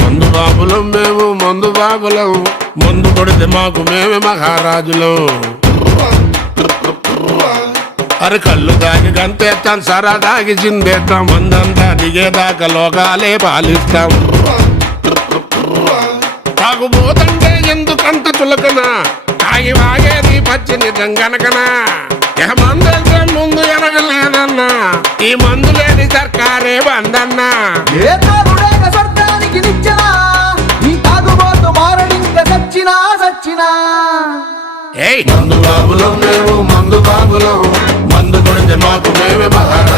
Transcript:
మందు బాబులం మేము మందు బాబులం, మందు కొడితే మాకు మేమే మహారాజులం. అరే కళ్ళు దాగి గంతేస్తాం, సరదాగి చిందేస్తాం, మందంతా దిగేదాకా లోకాలే పాలిస్తాం. తాగుబోతంటే ఎందుకంత చులకన, తాగి వాగేది పచ్చి నిజం గనకనా. మందులతో ముందు ఎనగలేదన్నా, ఈ మందు లేని సర్కారే బందన్నా. స్వర్గానికి నిచ్చెనా, ఈ తాగుబోతు మారడింక సచ్చినా సచ్చినా. మందు బాబులం మేము మందు బాబులం, మందు కొడితే మాకు మేమే మహారాజులం.